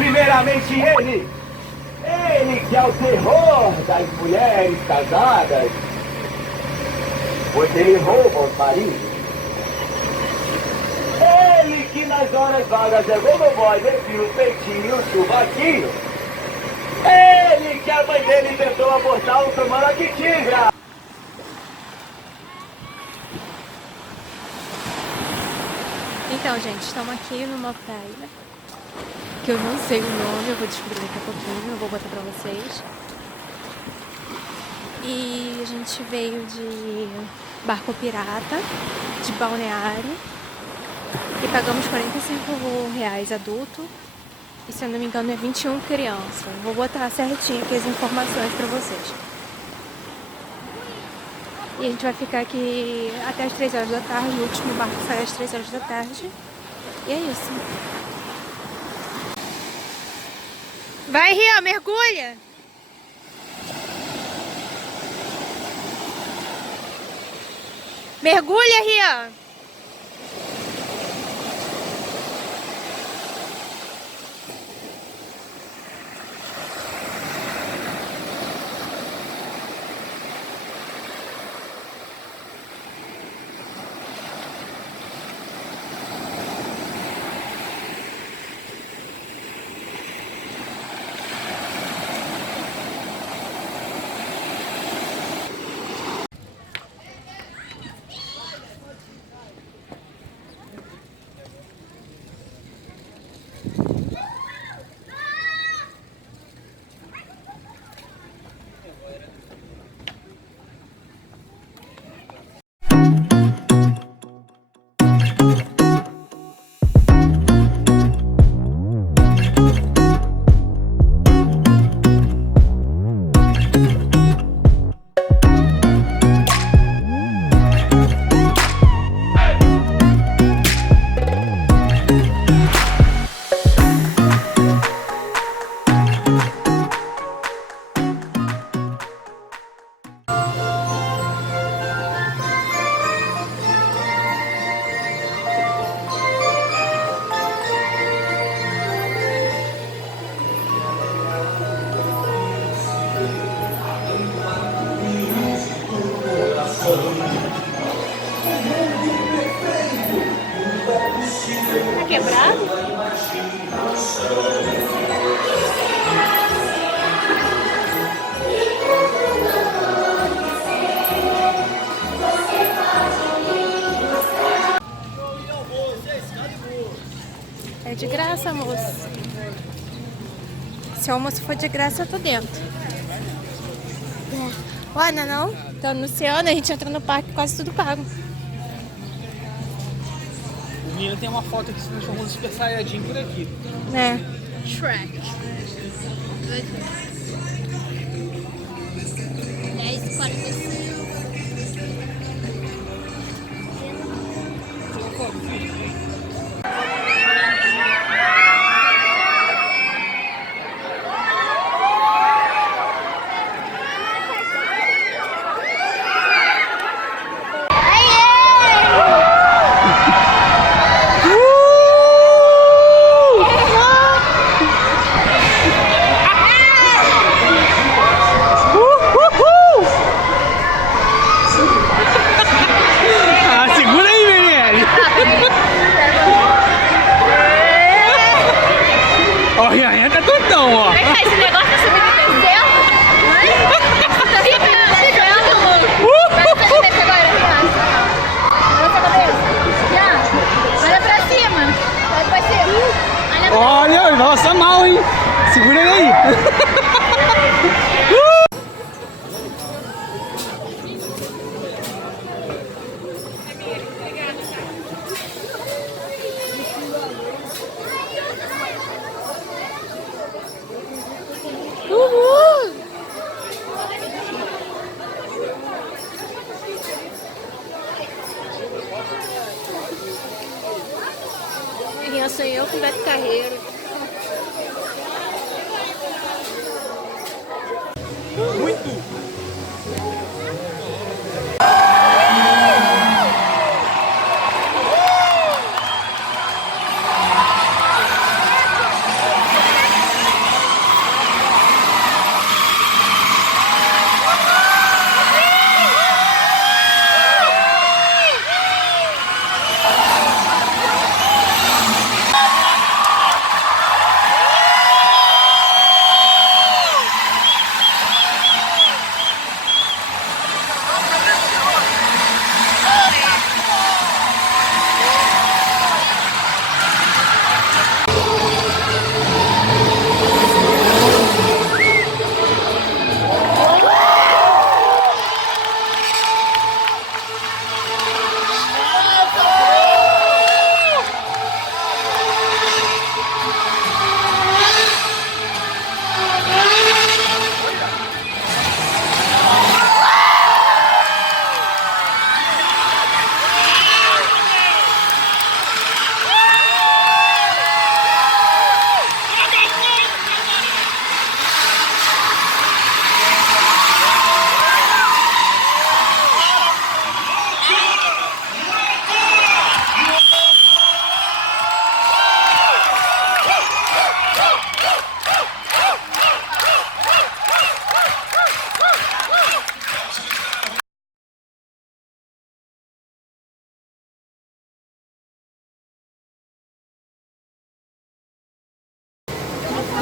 Primeiramente ele que é o terror das mulheres casadas, pois ele rouba os maridos. Ele que nas horas vagas é gogoboy, defila o peitinho, o chuvaquinho. Ele que a mãe dele tentou abortar o tomando que tigra. Então, gente, estamos aqui numa praia que eu não sei o nome, eu vou descobrir daqui a pouquinho, eu vou botar pra vocês. E a gente veio de Barco Pirata, de Balneário, e pagamos R$ 45 adulto, e se eu não me engano é 21 criança. Vou botar certinho aqui as informações pra vocês. E a gente vai ficar aqui até as 3 horas da tarde, o último barco sai às 3 horas da tarde. E é isso. Vai, Ria, mergulha! Mergulha, Ria! Tá quebrado? É de graça, moço. Se o almoço for de graça, eu tô dentro. Olha, não? Tá anunciando, a gente entra no parque quase tudo pago. O menino tem uma foto que se transformou super saiyajin por aqui. É. Shrek. 10,45. Olha, nossa, mal, hein? Segura ele aí. Criança eu com Beto Carrero. Muito!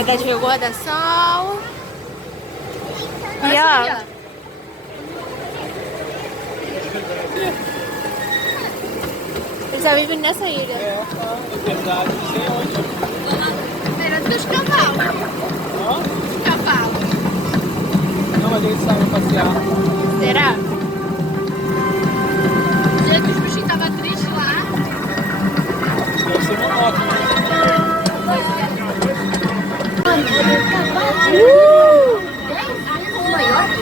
Vai dar de ver o guarda-sol. E ó. Eles só vivem nessa ilha. É verdade, não sei onde. Era dos cavalos. Hã? Dos cavalos. Não, mas eles sabem passear. Será? O dia que os bichinhos estavam tristes lá. Deve ser monótono. O maior que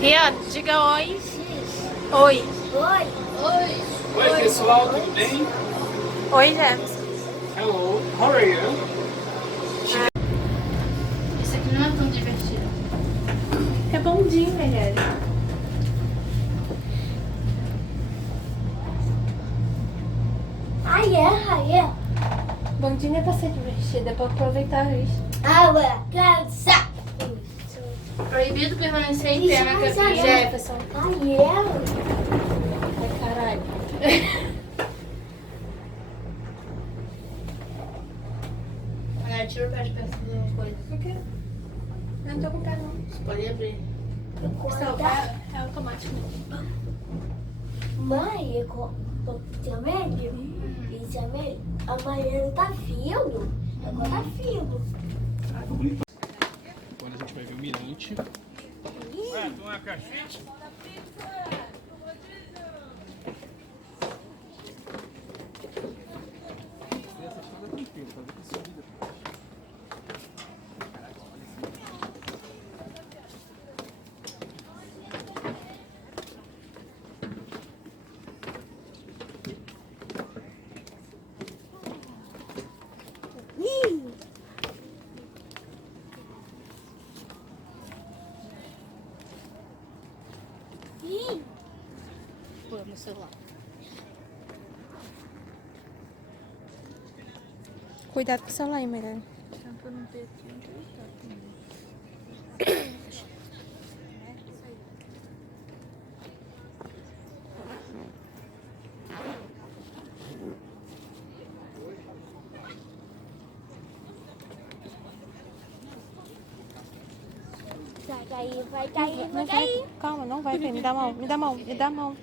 Rian, diga oi. Oi. Oi pessoal, tudo bem? Oi, Jefferson. Hello, how are you? Isso aqui não é tão divertido. É bondinho, mulher. Bondinho é pra ser divertido, é pra aproveitar isso. Proibido permanecer em pé na cabine. Jefferson. Ai, caralho. Agora tira o pé de perto da coisa. Por quê? Eu não tô com pé, não. Você pode abrir. Salvar é automático. Mãe, amanhã tá vindo. Agora tá vindo. Agora a gente vai ver o mirante. Pô, meu celular. Cuidado com o celular aí, mulher. Vai cair, Não vai, calma, não vai, Fê. Me dá a mão, me dá a mão, me dá a mão.